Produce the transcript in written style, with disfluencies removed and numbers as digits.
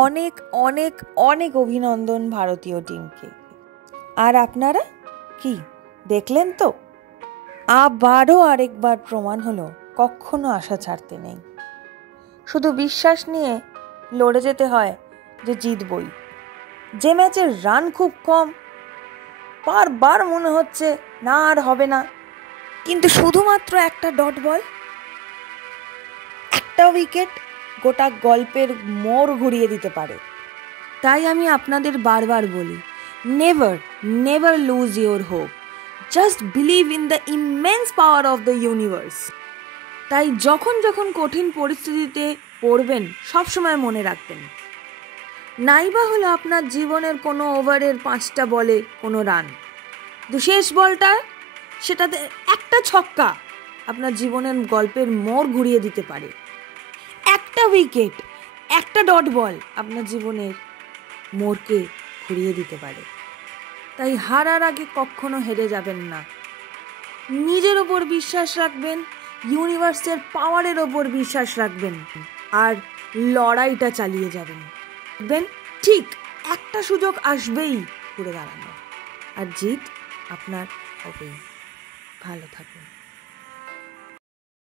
অনেক অনেক অনেক অভিনন্দন ভারতীয় টিমকে। আর আপনারা কি দেখলেন তো? আবারও আরেকবার প্রমাণ হলো কখনো আশা ছাড়তে নেই। শুধু বিশ্বাস নিয়ে লড়ে যেতে হয় যে জিতবই। যে ম্যাচের রান খুব কম, বারবার মনে হচ্ছে না আর হবে না, কিন্তু শুধুমাত্র একটা ডট বল, একটা উইকেট গোটা গল্পের মোড় ঘুরিয়ে দিতে পারে। তাই আমি আপনাদের বারবার বলি, never never lose your hope, just believe in the immense power of the universe. তাই যখন যখন কঠিন পরিস্থিতিতে পড়বেন, সবসময় মনে রাখবেন, নাইবা হলো আপনার জীবনের কোনো ওভারের 5টা বলে কোনো রান, শেষ বলটা সেটাতে একটা ছক্কা আপনার জীবনের গল্পের মোড় ঘুরিয়ে দিতে পারে। একটা উইকেট, একটা ডট বল আপনার জীবনের মোড়কে ঘুরিয়ে দিতে পারে। তাই হারার আগে কখনো হেরে যাবেন না। নিজের ওপর বিশ্বাস রাখবেন, ইউনিভার্সের পাওয়ারের ওপর বিশ্বাস রাখবেন, আর লড়াইটা চালিয়ে যাবেন। দেখবেন ঠিক একটা সুযোগ আসবেই ঘুরে দাঁড়ানো, আর জিত আপনার হবেই। ভালো থাকুন।